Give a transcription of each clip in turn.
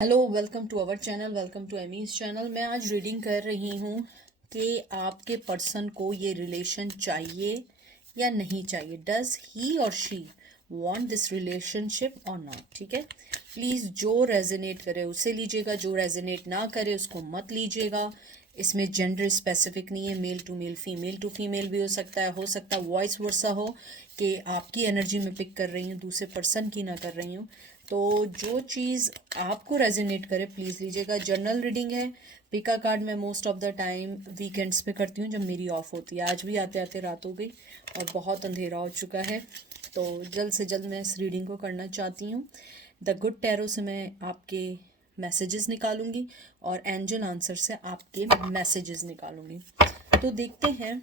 Hello, welcome to our channel, welcome to Amy's channel. मैं आज reading कर रही हूँ कि आपके पर्सन को ये रिलेशन चाहिए या नहीं चाहिए। डज ही और शी वांट दिस रिलेशनशिप और नॉट। ठीक है, प्लीज़ जो रेजोनेट करे उसे लीजिएगा, जो रेजोनेट ना करे उसको मत लीजिएगा। इसमें जेंडर स्पेसिफिक नहीं है, मेल टू फीमेल भी हो सकता है वॉइस वर्सा हो कि आपकी एनर्जी में पिक कर रही हूँ, दूसरे पर्सन की ना कर रही हूँ। तो जो चीज़ आपको रेजोनेट करे प्लीज़ लीजिएगा। जनरल रीडिंग है। पिका कार्ड मैं most of the time weekends पे करती हूँ जब मेरी ऑफ होती है। आज भी आते आते रात हो गई और बहुत अंधेरा हो चुका है, तो जल्द से जल्द मैं इस रीडिंग को करना चाहती हूँ। द गुड टैरो से मैं आपके मैसेजेस निकालूंगी और एंजल आंसर से आपके मैसेजेस निकालूंगी। तो देखते हैं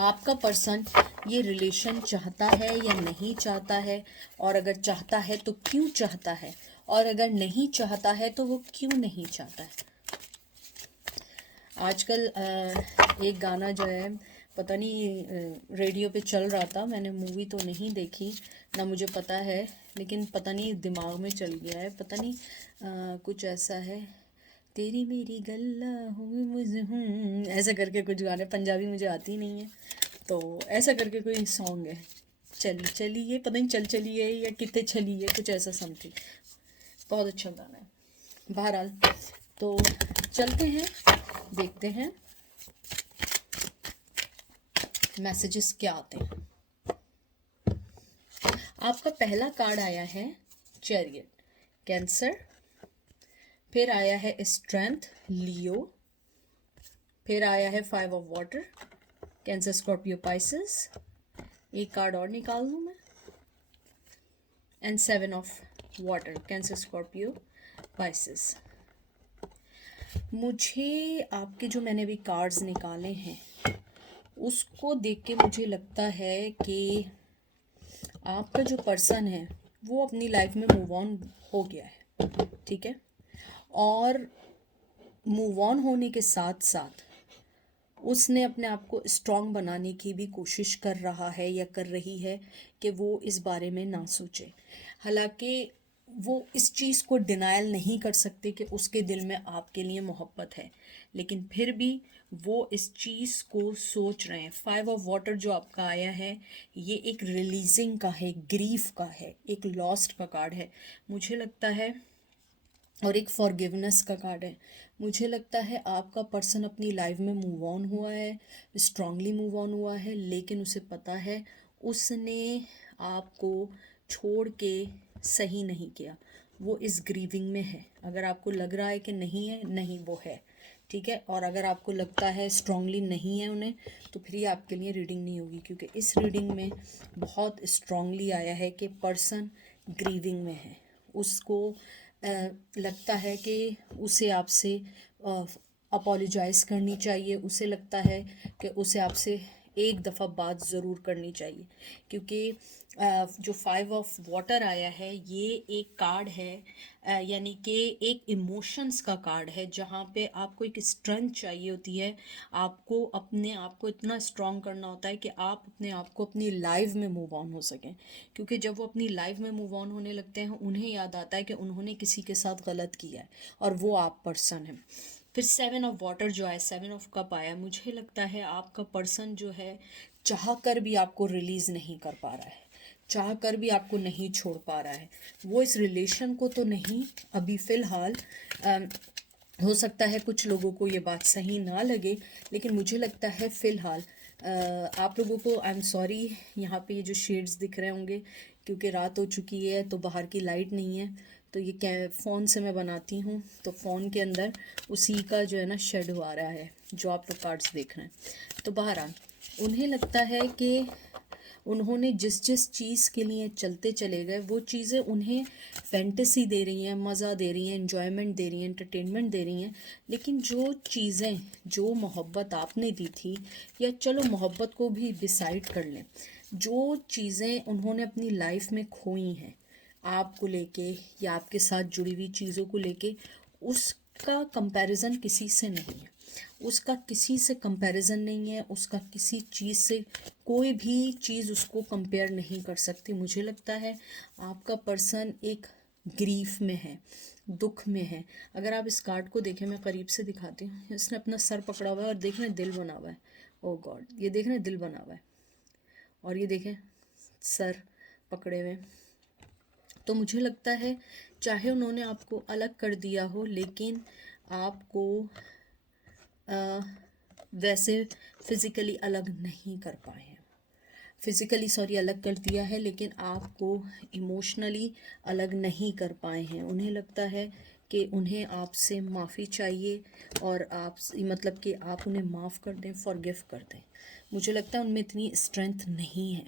आपका पर्सन ये रिलेशन चाहता है या नहीं चाहता है, और अगर चाहता है तो क्यों चाहता है, और अगर नहीं चाहता है तो वो क्यों नहीं चाहता है। आजकल एक गाना जो है पता नहीं रेडियो पे चल रहा था, मैंने मूवी तो नहीं देखी ना मुझे पता है, लेकिन पता नहीं दिमाग में चल गया है। पता नहीं कुछ ऐसा है, तेरी मेरी गल्ला हुई मुझे ऐसा करके कुछ गाने, पंजाबी मुझे आती नहीं है, तो ऐसा करके कोई सॉन्ग है। चली चलिए, पता नहीं चल चलिए या कितने चलिए, कुछ ऐसा समथिंग। बहुत अच्छा गाना है। बहरहाल, तो चलते हैं, देखते हैं मैसेजेस क्या आते हैं। आपका पहला कार्ड आया है चैरियट, कैंसर। फिर आया है स्ट्रेंथ, लियो। फिर आया है five of water, cancer Scorpio Pisces. एक कार्ड और निकाल लूँ मैं, and seven of water, cancer Scorpio Pisces. मुझे आपके जो मैंने अभी कार्ड्स निकाले हैं उसको देख के मुझे लगता है कि आपका जो पर्सन है वो अपनी लाइफ में मूव ऑन हो गया है। ठीक है, और मूव ऑन होने के साथ साथ उसने अपने आप को स्ट्रांग बनाने की भी कोशिश कर रहा है या कर रही है कि वो इस बारे में ना सोचे। हालांकि वो इस चीज़ को डिनायल नहीं कर सकते कि उसके दिल में आपके लिए मोहब्बत है, लेकिन फिर भी वो इस चीज़ को सोच रहे हैं। फाइव ऑफ वाटर जो आपका आया है ये एक रिलीजिंग का है, ग्रीफ का है, एक लॉस्ट का कार्ड है मुझे लगता है, और एक फॉरगिवनेस का कार्ड है। मुझे लगता है आपका पर्सन अपनी लाइफ में मूव ऑन हुआ है, स्ट्रांगली मूव ऑन हुआ है, लेकिन उसे पता है उसने आपको छोड़ के सही नहीं किया। वो इस ग्रीविंग में है। अगर आपको लग रहा है कि नहीं है, नहीं, वो है। ठीक है, और अगर आपको लगता है स्ट्रांगली नहीं है उन्हें, तो फिर ये आपके लिए रीडिंग नहीं होगी, क्योंकि इस रीडिंग में बहुत स्ट्रांगली आया है कि पर्सन ग्रीविंग में है। उसको लगता है कि उसे आपसे अपोलोजाइज़ करनी चाहिए, उसे लगता है कि उसे आपसे एक दफ़ा बात ज़रूर करनी चाहिए, क्योंकि जो फाइव ऑफ वाटर आया है ये एक कार्ड है, यानी कि एक इमोशंस का कार्ड है, जहाँ पे आपको एक स्ट्रेंथ चाहिए होती है। आपको अपने आप को इतना स्ट्रांग करना होता है कि आप अपने आप को अपनी लाइफ में मूव ऑन हो सकें, क्योंकि जब वो अपनी लाइफ में मूव ऑन होने लगते हैं उन्हें याद आता है कि उन्होंने किसी के साथ गलत किया है, और वो आप पर्सन है। फिर सेवन ऑफ वाटर जो है, सेवन ऑफ कप आया, मुझे लगता है आपका पर्सन जो है चाह कर भी आपको रिलीज़ नहीं कर पा रहा है, चाह कर भी आपको नहीं छोड़ पा रहा है। वो इस रिलेशन को तो नहीं अभी फ़िलहाल, हो सकता है कुछ लोगों को ये बात सही ना लगे, लेकिन मुझे लगता है फ़िलहाल आप लोगों को, आई एम सॉरी, यहाँ पे ये जो शेड्स दिख रहे होंगे क्योंकि रात हो चुकी है तो बाहर की लाइट नहीं है, तो ये क्या फ़ोन से मैं बनाती हूँ, तो फ़ोन के अंदर उसी का जो है ना शेडो आ रहा है जो आप लोग कार्ड्स देख रहे हैं। तो बहरहाल उन्हें लगता है कि उन्होंने जिस जिस चीज़ के लिए चलते चले गए वो चीज़ें उन्हें फैंटेसी दे रही हैं, मज़ा दे रही हैं, एंजॉयमेंट दे रही हैं, एंटरटेनमेंट दे रही हैं, लेकिन जो चीज़ें, जो मोहब्बत आपने दी थी, या चलो मोहब्बत को भी डिसाइड कर लें, जो चीज़ें उन्होंने अपनी लाइफ में खोई हैं आपको लेके या आपके साथ जुड़ी हुई चीज़ों को लेके, उसका कंपैरिजन किसी से नहीं है, उसका किसी से कंपैरिजन नहीं है, उसका किसी चीज़ से कोई भी चीज़ उसको कंपेयर नहीं कर सकती। मुझे लगता है आपका पर्सन एक ग्रीफ में है, दुख में है। अगर आप इस कार्ड को देखें, मैं करीब से दिखाती हूँ, इसने अपना सर पकड़ा हुआ है और देख रहे हैं दिल बना हुआ है। ओ गॉड, ये देख रहे हैं दिल बना हुआ है और ये देखें सर पकड़े हुए। तो मुझे लगता है चाहे उन्होंने आपको अलग कर दिया हो, लेकिन आपको वैसे फिज़िकली अलग नहीं कर पाए हैं। फिज़िकली सॉरी अलग कर दिया है, लेकिन आपको इमोशनली अलग नहीं कर पाए हैं। उन्हें लगता है कि उन्हें आपसे माफ़ी चाहिए और आप मतलब कि आप उन्हें माफ़ कर दें, फॉरगिव कर दें। मुझे लगता है उनमें इतनी स्ट्रेंथ नहीं है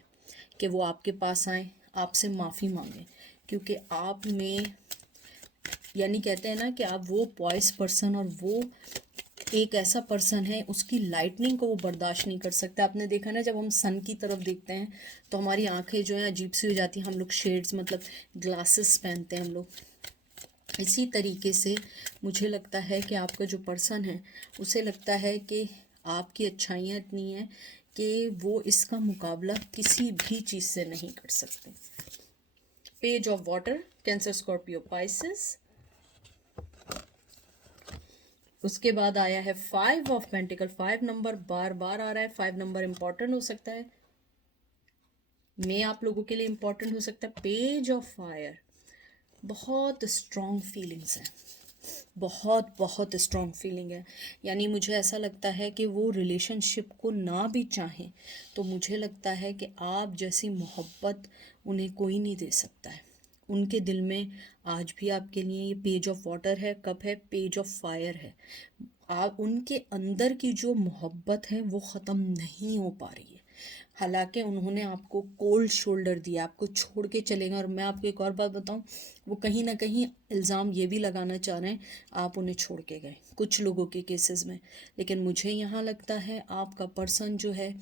कि वो आपके पास आएँ, आपसे माफ़ी मांगें, क्योंकि आप में यानी कहते हैं ना कि आप वो पॉइस पर्सन और वो एक ऐसा पर्सन है, उसकी लाइटनिंग को वो बर्दाश्त नहीं कर सकता। आपने देखा ना, जब हम सन की तरफ देखते हैं तो हमारी आंखें जो हैं अजीब सी हो जाती हैं। हम लोग शेड्स मतलब ग्लासेस पहनते हैं हम लोग। इसी तरीके से मुझे लगता है कि आपका जो पर्सन है उसे लगता है कि आपकी अच्छाइयाँ इतनी हैं कि वो इसका मुकाबला किसी भी चीज़ से नहीं कर सकते। Page of water, cancer, Scorpio, Pisces. उसके बाद आया है 5 ऑफ पेंटिकल। 5 नंबर बार बार आ रहा है। 5 नंबर इम्पॉर्टेंट हो सकता है, मैं आप लोगों के लिए इम्पॉर्टेंट हो सकता है। पेज ऑफ फायर, बहुत स्ट्रॉन्ग फीलिंग्स हैं, बहुत बहुत स्ट्रॉन्ग फीलिंग है। यानी मुझे ऐसा लगता है कि वो रिलेशनशिप को ना भी चाहें तो मुझे लगता है कि आप जैसी मोहब्बत उन्हें कोई नहीं दे सकता है। उनके दिल में आज भी आपके लिए ये पेज ऑफ वाटर है, कप है, पेज ऑफ फायर है। आप उनके अंदर की जो मोहब्बत है वो ख़त्म नहीं हो पा रही है। हालांकि उन्होंने आपको कोल्ड शोल्डर दिया, आपको छोड़ के चले गए। और मैं आपको एक और बात बताऊं, वो कहीं ना कहीं इल्ज़ाम ये भी लगाना चाह रहे हैं आप उन्हें छोड़ के गए, कुछ लोगों के केसेस में। लेकिन मुझे यहाँ लगता है आपका पर्सन जो है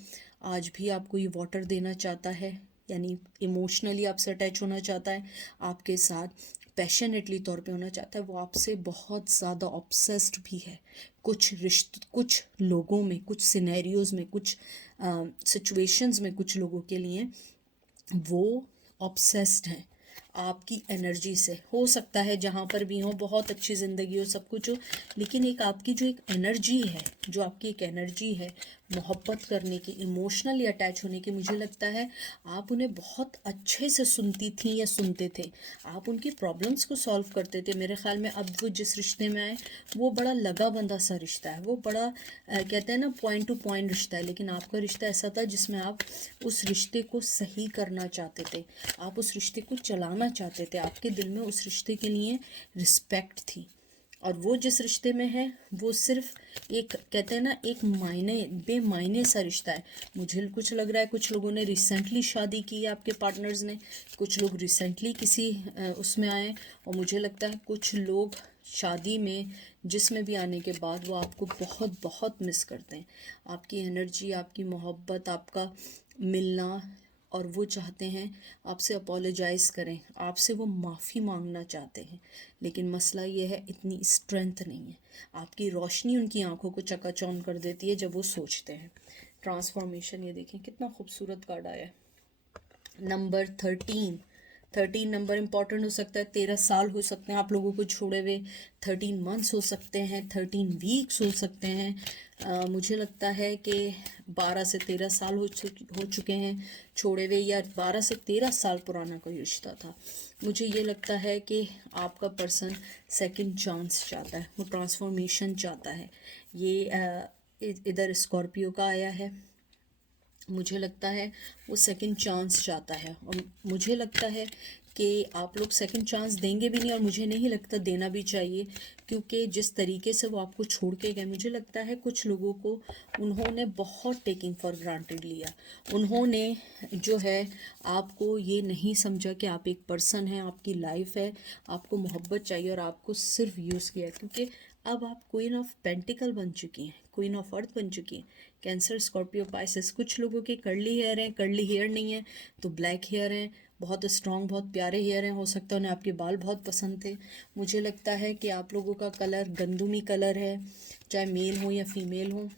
आज भी आपको ये वाटर देना चाहता है, यानी इमोशनली आपसे अटैच होना चाहता है, आपके साथ पैशनेटली तौर पे होना चाहता है। वो आपसे बहुत ज़्यादा ऑब्सेस्ड भी है। कुछ लोगों में, कुछ सिनेरियोज़ में, कुछ सिचुएशंस में कुछ लोगों के लिए वो ऑब्सेस्ड हैं आपकी एनर्जी से। हो सकता है जहाँ पर भी हो बहुत अच्छी ज़िंदगी हो, सब कुछ हो, लेकिन एक आपकी जो एक एनर्जी है, जो आपकी एक एनर्जी है मोहब्बत करने की, इमोशनली अटैच होने की, मुझे लगता है आप उन्हें बहुत अच्छे से सुनती थी या सुनते थे। आप उनकी प्रॉब्लम्स को सॉल्व करते थे। मेरे ख्याल में अब वो जिस रिश्ते में आए वो बड़ा लगा बंधा सा रिश्ता है, वो बड़ा कहते हैं ना पॉइंट टू पॉइंट रिश्ता है। लेकिन आपका रिश्ता ऐसा था जिसमें आप उस रिश्ते को सही करना चाहते थे, आप उस रिश्ते को चलाना चाहते थे। आपके दिल में उस रिश्ते के लिए रिस्पेक्ट थी। और वो जिस रिश्ते में है वो सिर्फ एक कहते हैं ना एक मायने बेमायने सा रिश्ता है। मुझे कुछ लग रहा है कुछ लोगों ने रिसेंटली शादी की है, आपके पार्टनर्स ने, कुछ लोग रिसेंटली किसी उसमें आए, और मुझे लगता है कुछ लोग शादी में जिसमें भी आने के बाद वो आपको बहुत बहुत मिस करते हैं। आपकी एनर्जी, आपकी मोहब्बत, आपका मिलना, और वो चाहते हैं आपसे अपोलोजाइज़ करें, आपसे वो माफ़ी मांगना चाहते हैं। लेकिन मसला ये है इतनी स्ट्रेंथ नहीं है। आपकी रोशनी उनकी आंखों को चकाचौंध कर देती है जब वो सोचते हैं। ट्रांसफॉर्मेशन, ये देखें कितना खूबसूरत कार्ड आया है। नंबर 13 नंबर इंपॉर्टेंट हो सकता है। 13 साल हो सकते हैं आप लोगों को छोड़े हुए, 13 मंथ्स हो सकते हैं, 13 वीक्स हो सकते हैं। मुझे लगता है कि 12 से 13 साल हो चुके हैं छोड़े हुए, या 12 से 13 साल पुराना कोई रिश्ता था। मुझे ये लगता है कि आपका पर्सन सेकंड चांस चाहता है, वो ट्रांसफॉर्मेशन चाहता है। ये इधर स्कॉर्पियो का आया है। मुझे लगता है वो सेकंड चांस चाहता है, और मुझे लगता है कि आप लोग सेकंड चांस देंगे भी नहीं, और मुझे नहीं लगता देना भी चाहिए, क्योंकि जिस तरीके से वो आपको छोड़ के गए, मुझे लगता है कुछ लोगों को उन्होंने बहुत टेकिंग फॉर ग्रांटेड लिया। उन्होंने जो है आपको ये नहीं समझा कि आप एक पर्सन हैं, आपकी लाइफ है, आपको मोहब्बत चाहिए, और आपको सिर्फ यूज़ किया। क्योंकि अब आप क्वीन ऑफ पेंटिकल बन चुकी हैं, क्वीन ऑफ अर्थ बन चुकी हैं। Cancer, Scorpio, Pisces. कुछ लोगों के कर्ली हेयर हैं, कर्ली हेयर नहीं है तो ब्लैक हेयर हैं, बहुत स्ट्रॉन्ग, बहुत प्यारे हेयर हैं। हो सकता है उन्हें आपके बाल बहुत पसंद थे। मुझे लगता है कि आप लोगों का कलर गंदुमी कलर है, चाहे मेल हो या फीमेल हो।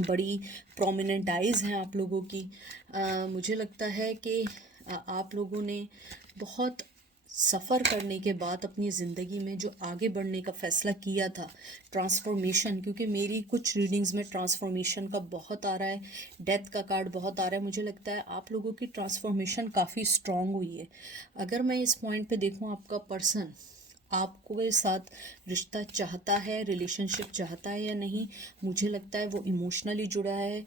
बड़ी प्रोमिनेंट आइज़ हैं आप लोगों की। मुझे लगता है कि आप लोगों ने बहुत सफ़र करने के बाद अपनी ज़िंदगी में जो आगे बढ़ने का फ़ैसला किया था, ट्रांसफॉर्मेशन, क्योंकि मेरी कुछ रीडिंग्स में ट्रांसफॉर्मेशन का बहुत आ रहा है, डेथ का कार्ड बहुत आ रहा है, मुझे लगता है आप लोगों की ट्रांसफॉर्मेशन काफ़ी स्ट्रांग हुई है। अगर मैं इस पॉइंट पे देखूं, आपका पर्सन आपको के साथ रिश्ता चाहता है, रिलेशनशिप चाहता है या नहीं, मुझे लगता है वो इमोशनली जुड़ा है,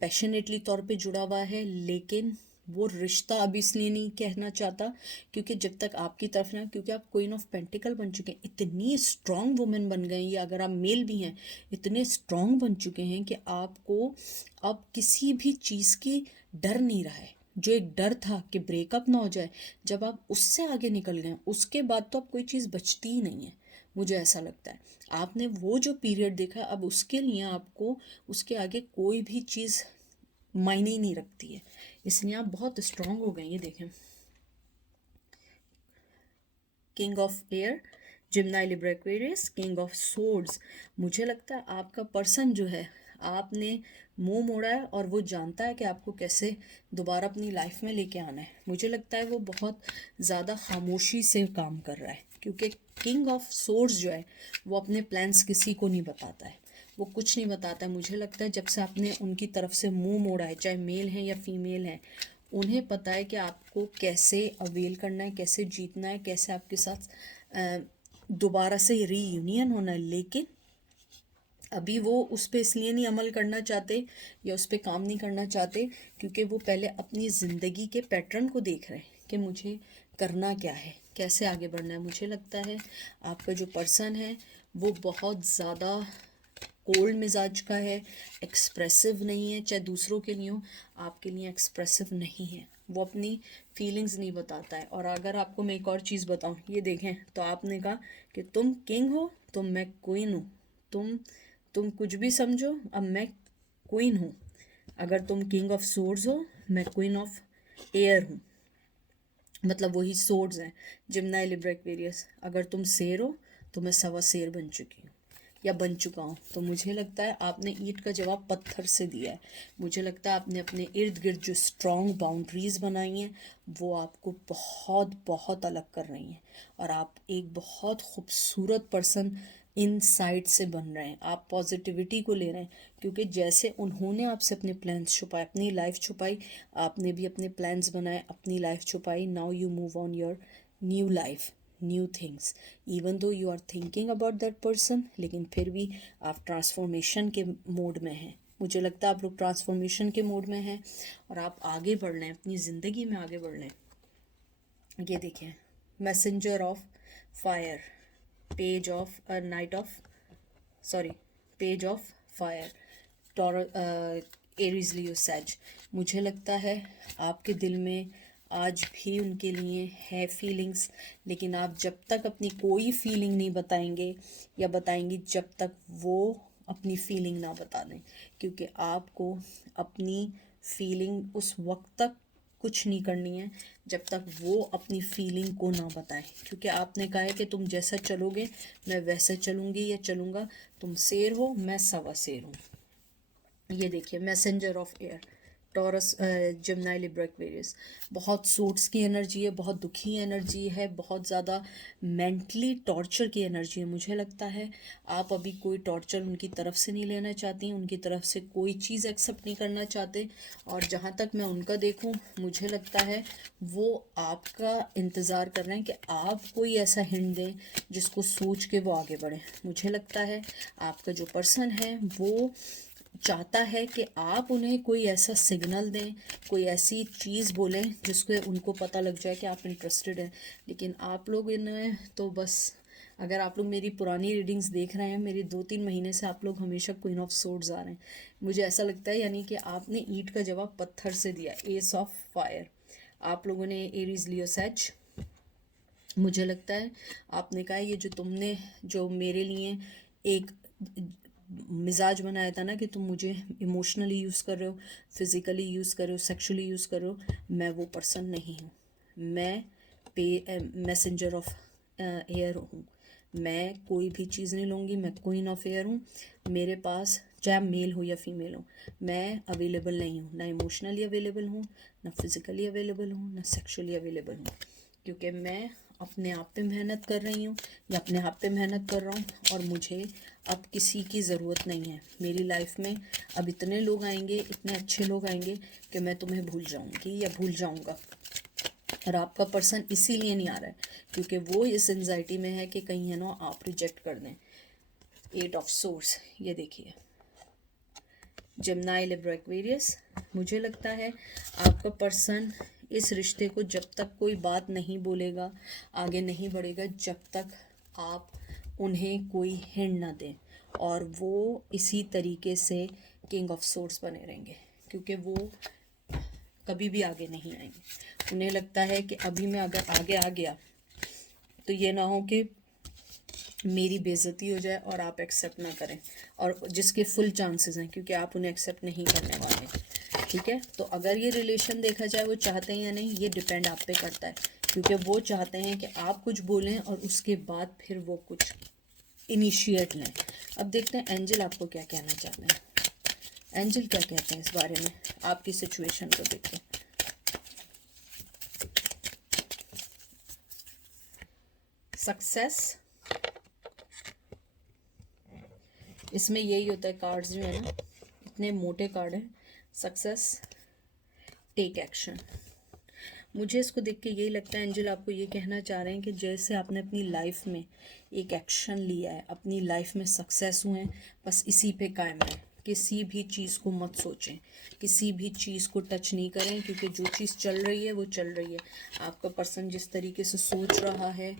पैशनेटली तौर पे जुड़ा हुआ है, लेकिन वो रिश्ता अब इसलिए नहीं कहना चाहता क्योंकि जब तक आपकी तरफ ना, क्योंकि आप क्वीन ऑफ पेंटिकल बन चुके हैं, इतनी स्ट्रांग वुमेन बन गई, या अगर आप मेल भी हैं इतने स्ट्रांग बन चुके हैं कि आपको अब किसी भी चीज़ की डर नहीं रहा है। जो एक डर था कि ब्रेकअप ना हो जाए, जब आप उससे आगे निकल गए उसके बाद तो अब कोई चीज़ बचती ही नहीं है, मुझे ऐसा लगता है। आपने वो जो पीरियड देखा, अब उसके लिए आपको उसके आगे कोई भी चीज़ मायने ही नहीं रखती है, इसलिए आप बहुत स्ट्रांग हो गए। ये देखें, king of air, Gemini, Libra, Aquarius, king of swords. मुझे लगता है आपका पर्सन जो है, आपने मुंह मोड़ा है और वो जानता है कि आपको कैसे दोबारा अपनी लाइफ में लेके आना है। मुझे लगता है वो बहुत ज़्यादा खामोशी से काम कर रहा है, क्योंकि किंग ऑफ सोर्ड्स जो है वो अपने प्लान्स किसी को नहीं बताता है, वो कुछ नहीं बताता है। मुझे लगता है जब से आपने उनकी तरफ से मुंह मोड़ा है, चाहे मेल है या फीमेल है, उन्हें पता है कि आपको कैसे अवेल करना है, कैसे जीतना है, कैसे आपके साथ दोबारा से रीयूनियन होना है। लेकिन अभी वो उस पर इसलिए नहीं अमल करना चाहते या उस पर काम नहीं करना चाहते क्योंकि वो पहले अपनी ज़िंदगी के पैटर्न को देख रहे हैं कि मुझे करना क्या है, कैसे आगे बढ़ना है। मुझे लगता है आपका जो पर्सन है वो बहुत ज़्यादा कोल्ड मिजाज का है, एक्सप्रेसिव नहीं है, चाहे दूसरों के लिए हो, आपके लिए एक्सप्रेसिव नहीं है, वो अपनी फीलिंग्स नहीं बताता है। और अगर आपको मैं एक और चीज़ बताऊं, ये देखें, तो आपने कहा कि तुम किंग हो तो मैं क्वीन हूँ, तुम कुछ भी समझो, अब मैं क्वीन हूँ। अगर तुम किंग ऑफ सोर्ड्स हो, मैं क्वीन ऑफ एयर हूँ, मतलब वही सोर्ड्स हैं, जिम्नाई, लिब्रा, एक्वेरियस। अगर तुम शेर हो तो मैं सवा शेर बन चुकी हूँ या बन चुका हूँ। तो मुझे लगता है आपने ईंट का जवाब पत्थर से दिया है। मुझे लगता है आपने अपने इर्द गिर्द जो स्ट्रॉन्ग बाउंड्रीज़ बनाई हैं वो आपको बहुत बहुत अलग कर रही हैं, और आप एक बहुत खूबसूरत पर्सन इन साइड से बन रहे हैं। आप पॉजिटिविटी को ले रहे हैं, क्योंकि जैसे उन्होंने आपसे अपने प्लान्स छुपाए, अपनी लाइफ छुपाई, आपने भी अपने प्लान्स बनाए, अपनी लाइफ छुपाई। Now you move on your new life, new things, even though you are thinking about that person, लेकिन फिर भी आप ट्रांसफॉर्मेशन के मोड में हैं। मुझे लगता है आप लोग ट्रांसफॉर्मेशन के मोड में हैं और आप आगे बढ़ रहे हैं, अपनी ज़िंदगी में आगे बढ़ रहे हैं। ये देखिए, messenger of fire, page of knight of, sorry, page of fire, tower, Aries, Leo, Sag. मुझे लगता है आपके दिल में आज भी उनके लिए है फीलिंग्स, लेकिन आप जब तक अपनी कोई फीलिंग नहीं बताएंगे या बताएंगी, जब तक वो अपनी फीलिंग ना बता दें, क्योंकि आपको अपनी फीलिंग उस वक्त तक कुछ नहीं करनी है जब तक वो अपनी फीलिंग को ना बताएं, क्योंकि आपने कहा है कि तुम जैसा चलोगे मैं वैसे चलूँगी या चलूँगा, तुम शेर हो मैं सवा शेर हूँ। ये देखिए, messenger of air, Taurus, Gemini, Libra, Aquarius. बहुत सूट्स की एनर्जी है, बहुत दुखी एनर्जी है, बहुत ज़्यादा मेंटली टॉर्चर की एनर्जी है। मुझे लगता है आप अभी कोई टॉर्चर उनकी तरफ से नहीं लेना चाहती, उनकी तरफ से कोई चीज़ एक्सेप्ट नहीं करना चाहते। और जहाँ तक मैं उनका देखूँ, मुझे लगता है वो आपका इंतज़ार कर रहे हैं कि आप कोई ऐसा हिंट दें जिसको सोच के वो आगे बढ़ें। मुझे लगता है आपका जो पर्सन है वो चाहता है कि आप उन्हें कोई ऐसा सिग्नल दें, कोई ऐसी चीज़ बोलें जिसको उनको पता लग जाए कि आप इंटरेस्टेड हैं। लेकिन आप लोग इन्हें तो बस, अगर आप लोग मेरी पुरानी रीडिंग्स देख रहे हैं, मेरी 2-3 महीने से आप लोग हमेशा क्वीन ऑफ सोर्ड्स आ रहे हैं। मुझे ऐसा लगता है यानी कि आपने ईंट का जवाब पत्थर से दिया, एस ऑफ फायर। आप लोगों ने एरीज, लियो, सैज। मुझे लगता है आपने कहा ये जो तुमने जो मेरे लिए एक मिजाज बनाया था ना कि तुम मुझे इमोशनली यूज़ कर रहे हो, फिज़िकली यूज़ कर रहे हो, सेक्सुअली यूज़ कर रहे हो, मैं वो पर्सन नहीं हूँ। मैं मैसेंजर ऑफ एयर हूँ। मैं कोई भी चीज़ नहीं लूँगी, मैं क्वीन ऑफ एयर हूँ। मेरे पास चाहे मेल हो या फीमेल हो, मैं अवेलेबल नहीं हूँ, ना इमोशनली अवेलेबल हूँ, ना फिज़िकली अवेलेबल हूँ, ना सेक्सुअली अवेलेबल हूँ, क्योंकि मैं अपने आप पे मेहनत कर रही हूँ या अपने आप पे मेहनत कर रहा हूँ, और मुझे अब किसी की ज़रूरत नहीं है। मेरी लाइफ में अब इतने लोग आएंगे, इतने अच्छे लोग आएंगे कि मैं तुम्हें भूल जाऊँगी या भूल जाऊँगा। और आपका पर्सन इसीलिए नहीं आ रहा है क्योंकि वो इस एंजाइटी में है कि कहीं है ना आप रिजेक्ट कर दें। 8 ऑफ सोर्स, ये देखिए, जेमिनी, लिब्रा, एक्वेरियस। मुझे लगता है आपका पर्सन इस रिश्ते को जब तक कोई बात नहीं बोलेगा, आगे नहीं बढ़ेगा, जब तक आप उन्हें कोई हिंट ना दें, और वो इसी तरीके से किंग ऑफ सोर्स बने रहेंगे क्योंकि वो कभी भी आगे नहीं आएंगे। उन्हें लगता है कि अभी मैं अगर आगे आ गया तो ये ना हो कि मेरी बेइज्जती हो जाए और आप एक्सेप्ट ना करें, और जिसके फुल चांसेस हैं क्योंकि आप उन्हें एक्सेप्ट नहीं करने वाले। ठीक है, तो अगर ये रिलेशन देखा जाए वो चाहते हैं या नहीं, ये डिपेंड आप पे करता है क्योंकि वो चाहते हैं कि आप कुछ बोलें और उसके बाद फिर वो कुछ इनिशिएट लें। अब देखते हैं एंजल आपको क्या कहना चाहते हैं। एंजल क्या कहते हैं इस बारे में, आपकी सिचुएशन को देखते हैं। सक्सेस, इसमें यही होता है, कार्ड्स जो है ना इतने मोटे कार्ड हैं। Success, take action. मुझे इसको देख के यही लगता है एंजल आपको ये कहना चाह रहे हैं कि जैसे आपने अपनी लाइफ में एक एक्शन लिया है, अपनी लाइफ में सक्सेस हुए हैं, बस इसी पे कायम रहें। किसी भी चीज़ को मत सोचें, किसी भी चीज़ को टच नहीं करें क्योंकि जो चीज़ चल रही है वो चल रही है। आपका पर्सन जिस तरीके से सोच रहा है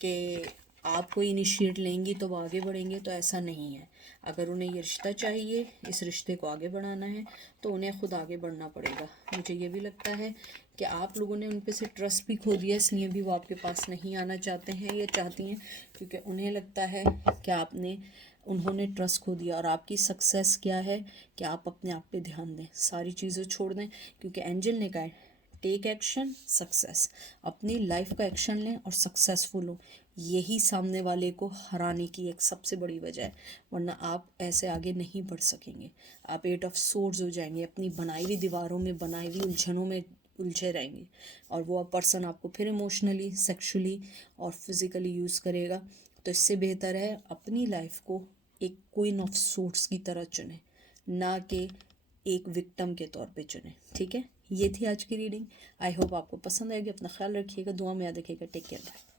कि आप कोई इनिशिएट लेंगी तो वो आगे बढ़ेंगे, तो ऐसा नहीं है। अगर उन्हें ये रिश्ता चाहिए, इस रिश्ते को आगे बढ़ाना है, तो उन्हें खुद आगे बढ़ना पड़ेगा। मुझे ये भी लगता है कि आप लोगों ने उन पे से ट्रस्ट भी खो दिया, इसलिए भी वो आपके पास नहीं आना चाहते हैं या चाहती हैं, क्योंकि उन्हें लगता है कि उन्होंने ट्रस्ट खो दिया। और आपकी सक्सेस क्या है कि आप अपने आप पे ध्यान दें, सारी चीज़ें छोड़ दें, क्योंकि एंजल ने कहा है टेक एक्शन, सक्सेस। अपनी लाइफ का एक्शन लें और सक्सेसफुल हो, यही सामने वाले को हराने की एक सबसे बड़ी वजह है, वरना आप ऐसे आगे नहीं बढ़ सकेंगे। आप 8 ऑफ सोर्ड्स हो जाएंगे, अपनी बनाई हुई दीवारों में, बनाई हुई उलझनों में उलझे रहेंगे, और वो पर्सन आपको फिर इमोशनली, सेक्सुअली और फिज़िकली यूज़ करेगा। तो इससे बेहतर है अपनी लाइफ को एक क्वीन ऑफ सोर्ड्स की तरह चुने, ना कि एक विक्टिम के तौर पे चुने। ठीक है, ये थी आज की रीडिंग। आई होप आपको पसंद आएगी। अपना ख्याल रखिएगा, दुआ में याद रखिएगा। Take care, bye.